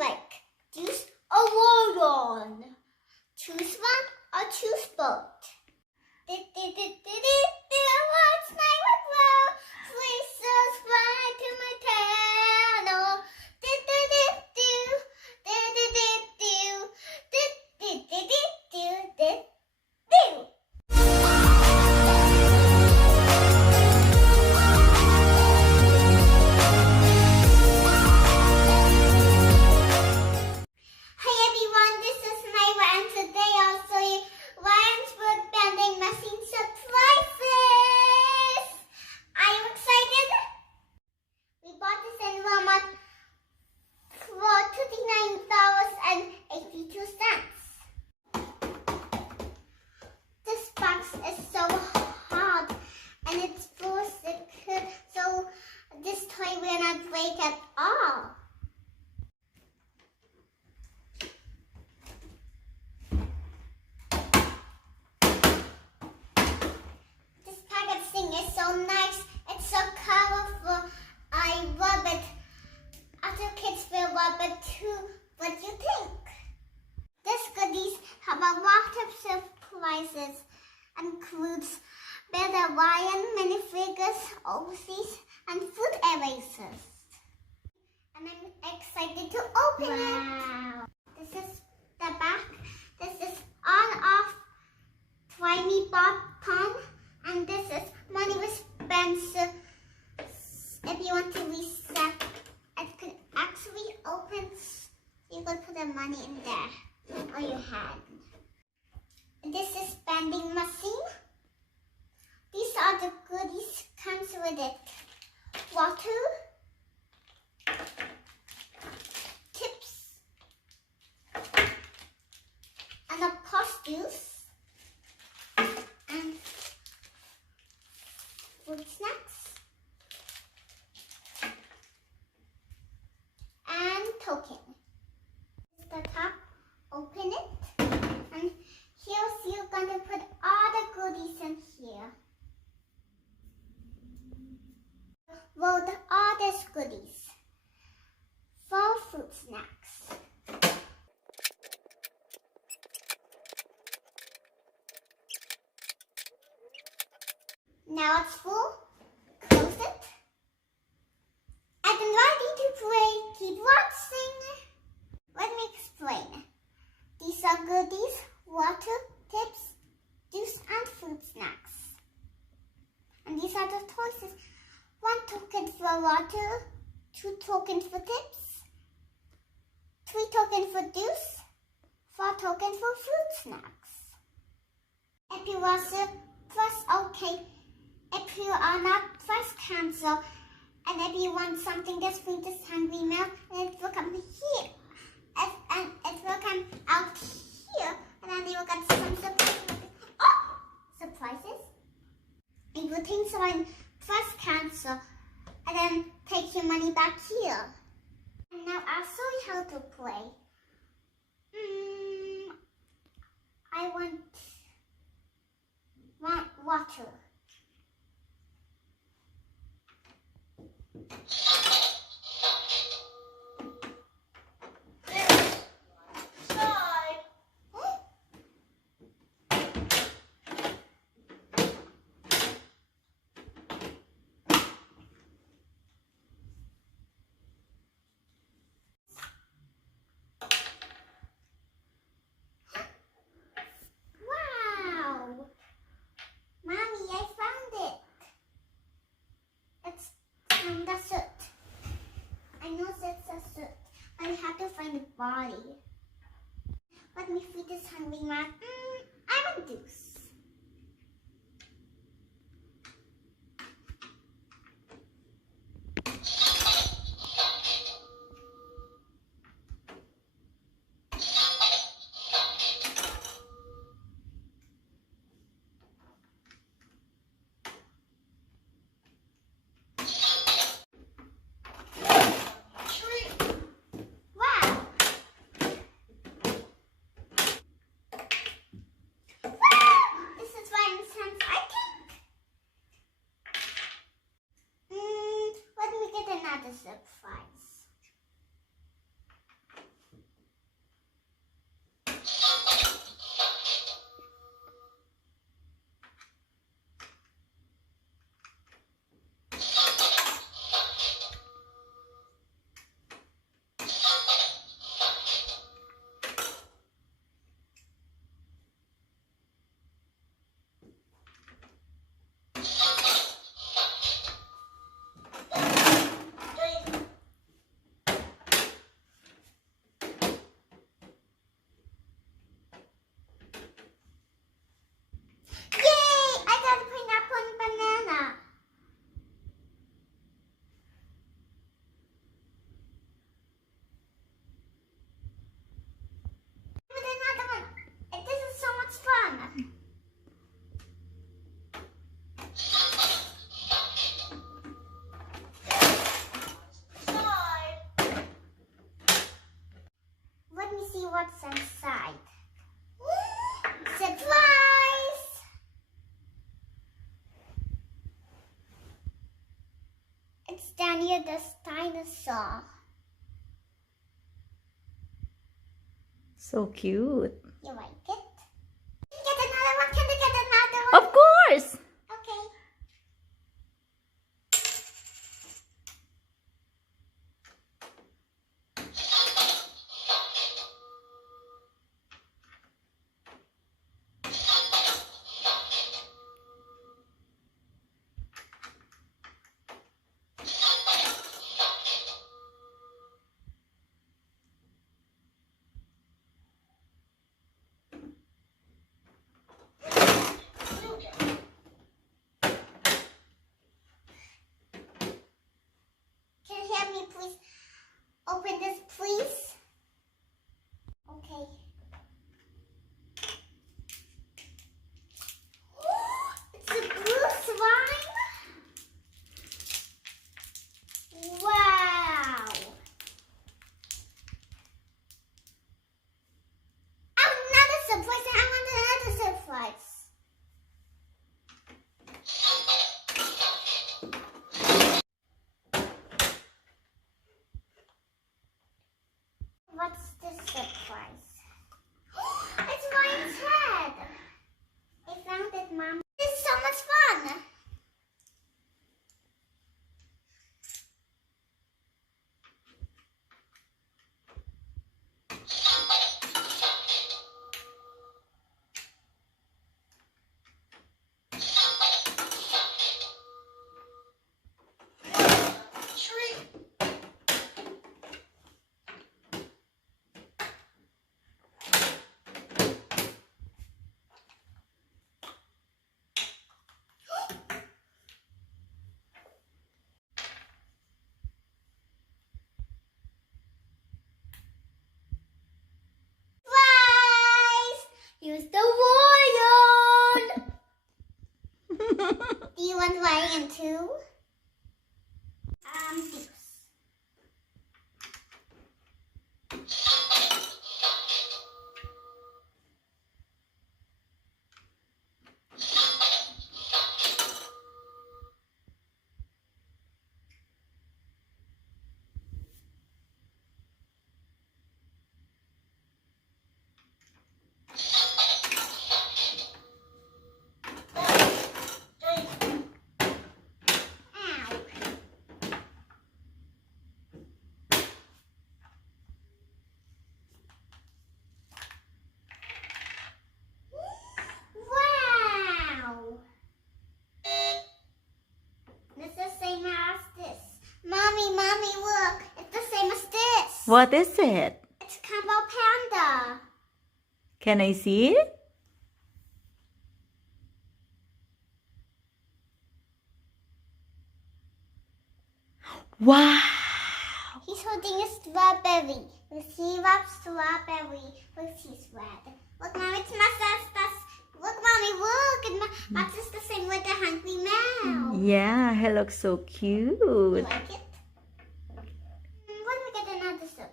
like juice or watermelon. Choose one or choose both. What's my world? Please subscribe to my channel. Hi everyone, this is Naira and today I'll show you Lionsburg vending machine surprises. Are you excited? We bought this in Walmart for $29.82. This box is so hard and it's full of secret, so this toy will not break at all. It's so nice. It's so colorful. I love it. Other kids will love it too. What do you think? These goodies have a lot of surprises. Includes Better Lion minifigures, overseas, and food erasers. And I'm excited to open it. This is the back. This is on off slimy bottom. And this is money dispenser. If you want to reset, it can actually open. You can put the money in there or your hand. This is vending machine. These are the goodies comes with it. Water, tips, and of course juice. And food snacks and token. The top, open it, and here's you're gonna put all the goodies in here. Load all these goodies for food snacks. Now it's full. Close it. And ready to play. Keep watching. Let me explain. These are goodies, water, tips, juice, and food snacks. And these are the choices. 1 token for water, 2 tokens for tips, 3 tokens for juice, 4 tokens for food snacks. If you want to press OK. If you are not, press cancel. And if you want something that's free, this hungry milk, and it will come here. And it will come out here. And then you will get some surprises. Oh! Surprises. You will think so and press cancel. And then take your money back here. And now I'll show you how to play. I want water. That's it. I know that's a suit. I have to find the body. Let me feed this hungry man. I want juice. Wow! what's inside. Surprise! It's Daniel the dinosaur. So cute. You like it? Get another one. Can I get another one? Of course. Okay. Can you help me please open this, please? Okay. It's a blue slime. Wow. Another surprise. I want another surprise. What's this surprise? It's Ryan's head. I found it, Mom. This is so much fun. Surprise! Here's the lion. Do you want lion too? This. Wow! It's the same as this. Mommy, look. It's the same as this. What is it? It's Combo Panda. Can I see it? Wow. He's holding a strawberry. The syrup strawberry. Look, he's red. Look, Mommy, it's my sister's. Look, Mommy, look. That's just the same with the hungry mouse. Yeah, he looks so You cute. like it? When we get another surprise.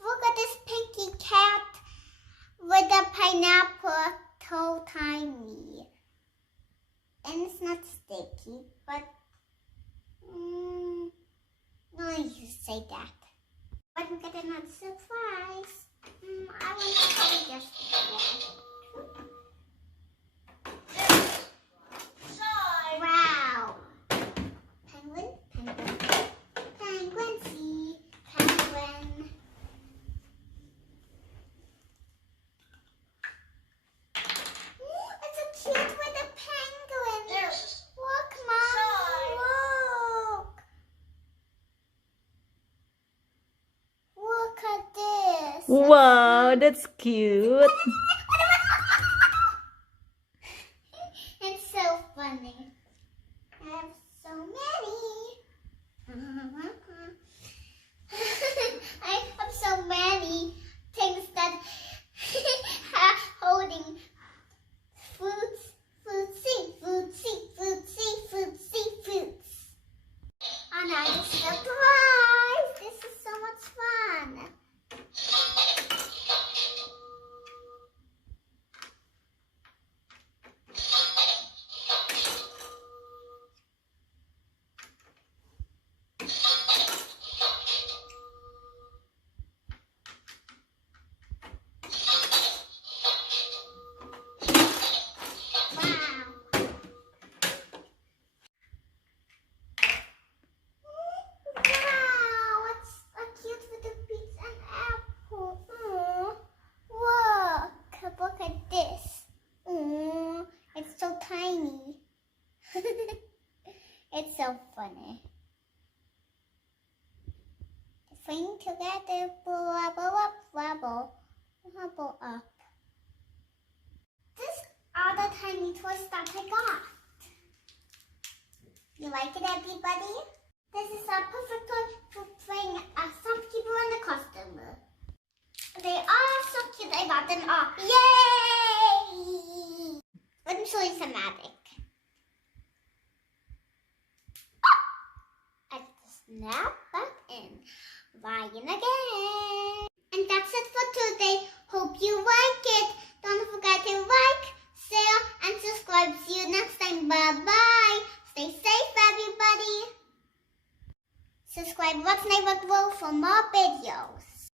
Look at this pinky cat with a pineapple so tiny. And it's not sticky, but no, you say that. But we get another surprise. I want to tell you just wow. Penguin, penguin, penguin, see, penguin. Wow, that's cute. It's so funny. I have so many. I have so many things that are holding fruits, fruits. And I'm surprised. This is so much fun. Wow, it's a cute little peach and apple. Look at this. It's so tiny. It's so funny. Fling together, wobble up, wobble up. These are the tiny toys that I got. You like it, everybody? This is a perfect toy for playing a shopkeeper and a customer. They are so cute. I got them all. Yay! Let me show you some magic. I just snap back in. Buying again. And that's it for today. Hope you like it. Don't forget to like, share, and subscribe. See you next time. Bye-bye. Stay safe, everybody. Subscribe What's Neighbor Grow for more videos.